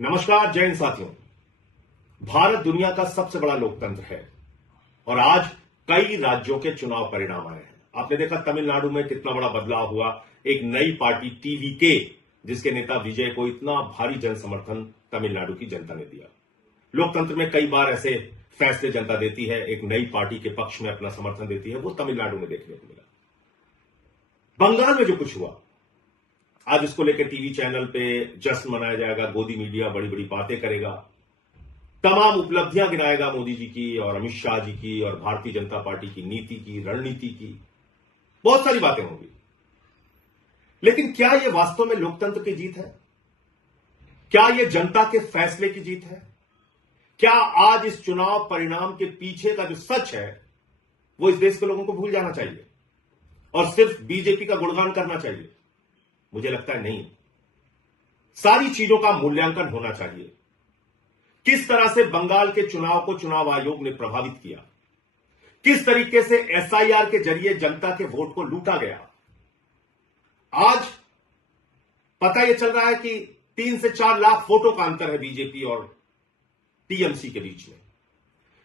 नमस्कार, जय हिंद साथियों। भारत दुनिया का सबसे बड़ा लोकतंत्र है और आज कई राज्यों के चुनाव परिणाम आए हैं। आपने देखा तमिलनाडु में कितना बड़ा बदलाव हुआ। एक नई पार्टी टीवीके, जिसके नेता विजय को इतना भारी जन समर्थन तमिलनाडु की जनता ने दिया। लोकतंत्र में कई बार ऐसे फैसले जनता देती है, एक नई पार्टी के पक्ष में अपना समर्थन देती है, वो तमिलनाडु में देखने को मिला। बंगाल में जो कुछ हुआ, आज इसको लेकर टीवी चैनल पे जश्न मनाया जाएगा, गोदी मीडिया बड़ी बड़ी बातें करेगा, तमाम उपलब्धियां गिनाएगा मोदी जी की और अमित शाह जी की और भारतीय जनता पार्टी की नीति की, रणनीति की, बहुत सारी बातें होंगी। लेकिन क्या यह वास्तव में लोकतंत्र की जीत है? क्या यह जनता के फैसले की जीत है? क्या आज इस चुनाव परिणाम के पीछे का जो सच है वो इस देश के लोगों को भूल जाना चाहिए और सिर्फ बीजेपी का गुणगान करना चाहिए? मुझे लगता है नहीं। सारी चीजों का मूल्यांकन होना चाहिए। किस तरह से बंगाल के चुनाव को चुनाव आयोग ने प्रभावित किया, किस तरीके से एसआईआर के जरिए जनता के वोट को लूटा गया। आज पता यह चल रहा है कि 3 से 4 लाख वोटों का अंतर है बीजेपी और टीएमसी के बीच में।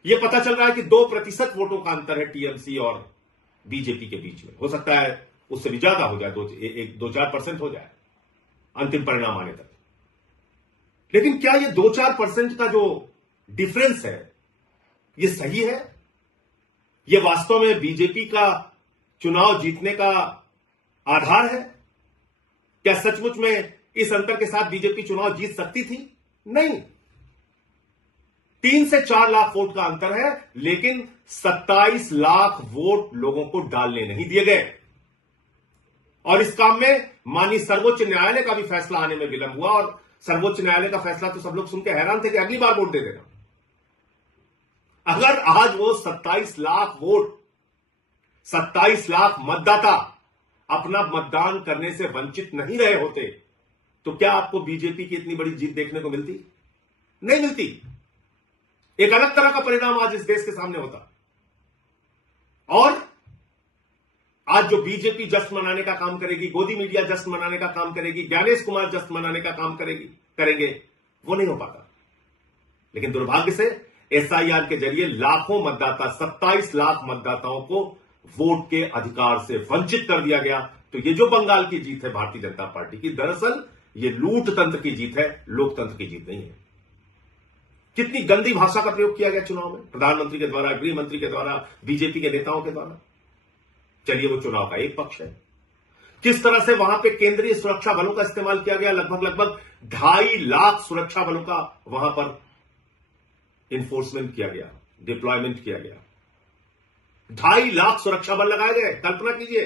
यह पता चल रहा है कि 2% वोटों का अंतर है टीएमसी और बीजेपी के बीच में। हो सकता है उससे भी ज्यादा हो जाए, 2-4% हो जाए अंतिम परिणाम आने तक। लेकिन क्या यह 2-4% का जो डिफरेंस है यह सही है? यह वास्तव में बीजेपी का चुनाव जीतने का आधार है? क्या सचमुच में इस अंतर के साथ बीजेपी चुनाव जीत सकती थी? नहीं। 3 से 4 लाख वोट का अंतर है, लेकिन 27 लाख वोट लोगों को डालने नहीं दिए गए। और इस काम में माननीय सर्वोच्च न्यायालय का भी फैसला आने में विलंब हुआ और सर्वोच्च न्यायालय का फैसला तो सब लोग सुनकर हैरान थे कि अगली बार वोट दे देना। अगर आज वो 27 लाख वोट, 27 लाख मतदाता अपना मतदान करने से वंचित नहीं रहे होते तो क्या आपको बीजेपी की इतनी बड़ी जीत देखने को मिलती? नहीं मिलती। एक अलग तरह का परिणाम आज इस देश के सामने होता। और आज जो बीजेपी जश्न मनाने का काम करेगी, गोदी मीडिया जश्न मनाने का काम करेगी, ज्ञानेश कुमार जश्न मनाने का काम करेंगे, वो नहीं हो पाता। लेकिन दुर्भाग्य से एसआईआर के जरिए लाखों मतदाता, 27 लाख मतदाताओं को वोट के अधिकार से वंचित कर दिया गया। तो ये जो बंगाल की जीत है भारतीय जनता पार्टी की, दरअसल ये लूट तंत्र की जीत है, लोकतंत्र की जीत नहीं है। कितनी गंदी भाषा का प्रयोग किया गया चुनाव में, प्रधानमंत्री के द्वारा, गृह मंत्री के द्वारा, बीजेपी के नेताओं के द्वारा। चलिए, वो चुनाव का एक पक्ष है। किस तरह से वहां पे केंद्रीय सुरक्षा बलों का इस्तेमाल किया गया, लगभग 2.5 लाख सुरक्षा बलों का वहां पर इन्फोर्समेंट किया गया, डिप्लॉयमेंट किया गया। 2.5 लाख सुरक्षा बल लगाए गए। कल्पना कीजिए,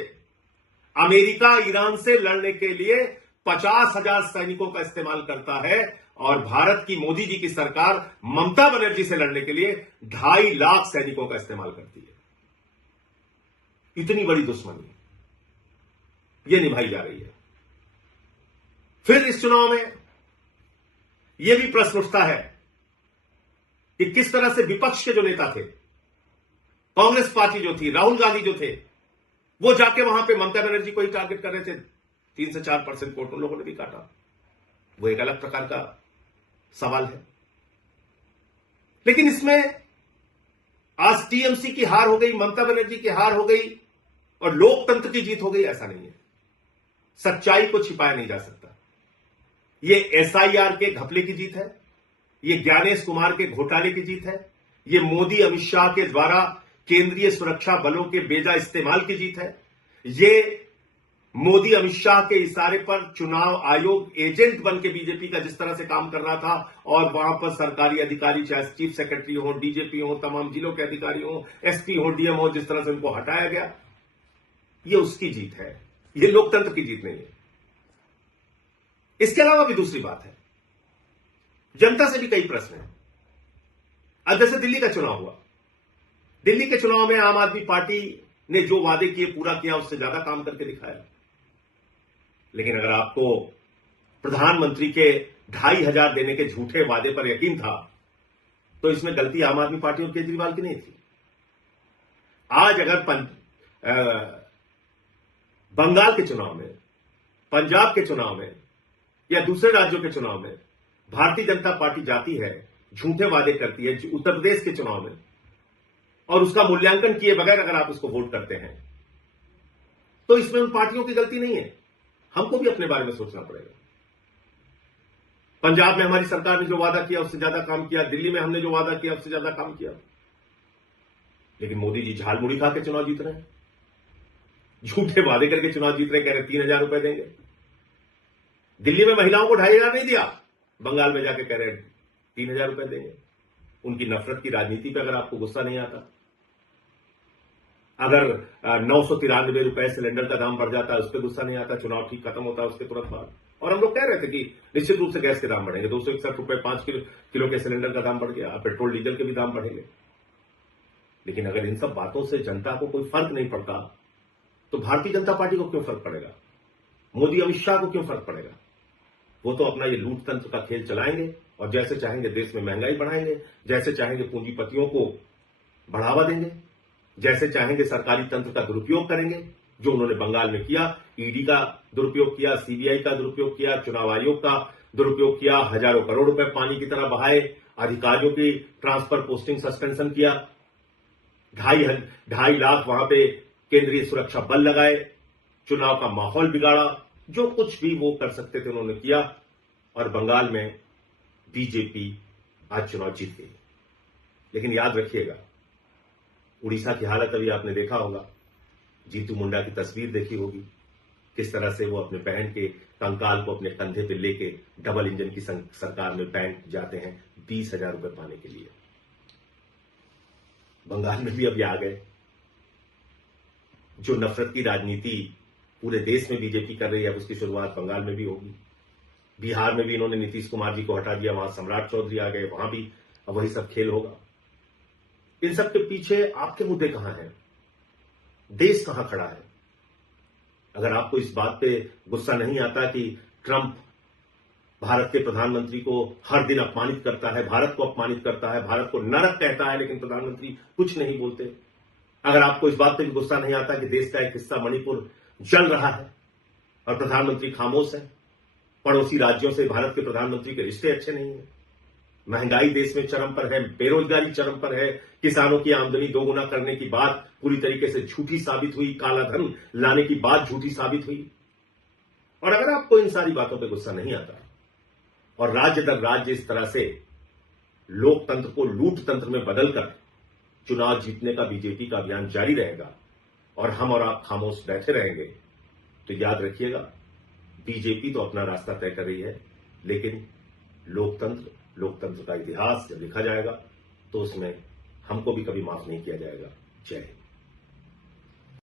अमेरिका ईरान से लड़ने के लिए 50,000 सैनिकों का इस्तेमाल करता है और भारत की मोदी जी की सरकार ममता बनर्जी से लड़ने के लिए 2.5 लाख सैनिकों का इस्तेमाल करती है। इतनी बड़ी दुश्मनी यह निभाई जा रही है। फिर इस चुनाव में यह भी प्रश्न उठता है कि किस तरह से विपक्ष के जो नेता थे, कांग्रेस पार्टी जो थी, राहुल गांधी जो थे, वो जाके वहां पे ममता बनर्जी को ही टारगेट कर रहे थे। 3 से 4% वोट उन लोगों ने भी काटा। वो एक अलग प्रकार का सवाल है। लेकिन इसमें आज टीएमसी की हार हो गई, ममता बनर्जी की हार हो गई और लोकतंत्र की जीत हो गई, ऐसा नहीं है। सच्चाई को छिपाया नहीं जा सकता। यह एसआईआर के घपले की जीत है, यह ज्ञानेश कुमार के घोटाले की जीत है, यह मोदी अमित शाह के द्वारा केंद्रीय सुरक्षा बलों के बेजा इस्तेमाल की जीत है, यह मोदी अमित शाह के इशारे पर चुनाव आयोग एजेंट बन के बीजेपी का जिस तरह से काम कर रहा था और वहां पर सरकारी अधिकारी, चाहे चीफ सेक्रेटरी हो, डीजीपी हो, तमाम जिलों के अधिकारी हो, एसपी हो, डीएम हो, जिस तरह से उनको हटाया गया, यह उसकी जीत है। यह लोकतंत्र की जीत नहीं है। इसके अलावा भी दूसरी बात है, जनता से भी कई प्रश्न हैं। अब जैसे दिल्ली का चुनाव हुआ, दिल्ली के चुनाव में आम आदमी पार्टी ने जो वादे किए पूरा किया, उससे ज्यादा काम करके दिखाया। लेकिन अगर आपको प्रधानमंत्री के 2,500 देने के झूठे वादे पर यकीन था तो इसमें गलती आम आदमी पार्टी और केजरीवाल की नहीं थी। आज अगर बंगाल के चुनाव में, पंजाब के चुनाव में या दूसरे राज्यों के चुनाव में भारतीय जनता पार्टी जाती है, झूठे वादे करती है उत्तर प्रदेश के चुनाव में, और उसका मूल्यांकन किए बगैर अगर आप उसको वोट करते हैं तो इसमें उन पार्टियों की गलती नहीं है। हमको भी अपने बारे में सोचना पड़ेगा। पंजाब में हमारी सरकार ने जो वादा किया उससे ज्यादा काम किया, दिल्ली में हमने जो वादा किया उससे ज्यादा काम किया, लेकिन मोदी जी झालमुड़ी खा के चुनाव जीत रहे हैं, झूठे वादे करके चुनाव जीत रहे, कह रहे 3,000 रुपए देंगे। दिल्ली में महिलाओं को 2,500 नहीं दिया, बंगाल में जाके कह रहे 3,000 रुपए देंगे। उनकी नफरत की राजनीति पे अगर आपको गुस्सा नहीं आता, अगर 993 रुपए सिलेंडर का दाम बढ़ जाता है उस पर गुस्सा नहीं आता, चुनाव ठीक खत्म होता है उसके तुरंत बाद, और हम लोग कह रहे थे कि निश्चित रूप से गैस के दाम बढ़ेंगे, 261 रुपए 5 किलो के सिलेंडर का दाम बढ़ गया, पेट्रोल डीजल के भी दाम बढ़ेंगे। लेकिन अगर इन सब बातों से जनता को कोई फर्क नहीं पड़ता तो भारतीय जनता पार्टी को क्यों फर्क पड़ेगा, मोदी अमित शाह को क्यों फर्क पड़ेगा? वो तो अपना ये लूट तंत्र का खेल चलाएंगे और जैसे चाहेंगे देश में महंगाई बढ़ाएंगे, जैसे चाहेंगे पूंजीपतियों को बढ़ावा देंगे, जैसे चाहेंगे सरकारी तंत्र का दुरुपयोग करेंगे, जो उन्होंने बंगाल में किया। ईडी का दुरुपयोग किया, सीबीआई का दुरुपयोग किया, चुनाव आयोग का दुरुपयोग किया, हजारों करोड़ रुपए पानी की तरह बहाए, अधिकारियों की ट्रांसफर पोस्टिंग सस्पेंशन किया, 2.5 लाख वहां पे केंद्रीय सुरक्षा बल लगाए, चुनाव का माहौल बिगाड़ा, जो कुछ भी वो कर सकते थे उन्होंने किया, और बंगाल में बीजेपी आज चुनाव जीत गई। लेकिन याद रखिएगा, उड़ीसा की हालत अभी आपने देखा होगा, जीतू मुंडा की तस्वीर देखी होगी, किस तरह से वो अपने बहन के कंकाल को अपने कंधे पे लेके डबल इंजन की सरकार में बैंक जाते हैं 20,000 रुपए पाने के लिए। बंगाल में भी अभी आ गए। जो नफरत की राजनीति पूरे देश में बीजेपी कर रही है, उसकी शुरुआत बंगाल में भी होगी। बिहार में भी इन्होंने नीतीश कुमार जी को हटा दिया, वहां सम्राट चौधरी आ गए, वहां भी अब वही सब खेल होगा। इन सब के पीछे आपके मुद्दे कहां हैं, देश कहां खड़ा है? अगर आपको इस बात पे गुस्सा नहीं आता कि ट्रंप भारत के प्रधानमंत्री को हर दिन अपमानित करता है, भारत को अपमानित करता है, भारत को नरक कहता है, लेकिन प्रधानमंत्री कुछ नहीं बोलते, अगर आपको इस बात पे भी गुस्सा नहीं आता कि देश का एक हिस्सा मणिपुर जल रहा है और प्रधानमंत्री खामोश है, पड़ोसी राज्यों से भारत के प्रधानमंत्री के रिश्ते अच्छे नहीं है, महंगाई देश में चरम पर है, बेरोजगारी चरम पर है, किसानों की आमदनी दोगुना करने की बात पूरी तरीके से झूठी साबित हुई, काला धन लाने की बात झूठी साबित हुई, और अगर आपको इन सारी बातों पर गुस्सा नहीं आता और राज्य दर राज्य इस तरह से लोकतंत्र को लूट तंत्र में बदलकर चुनाव जीतने का बीजेपी का अभियान जारी रहेगा और हम और आप खामोश बैठे रहेंगे, तो याद रखिएगा, बीजेपी तो अपना रास्ता तय कर रही है, लेकिन लोकतंत्र का इतिहास जब लिखा जाएगा तो उसमें हमको भी कभी माफ नहीं किया जाएगा। जय हिंद।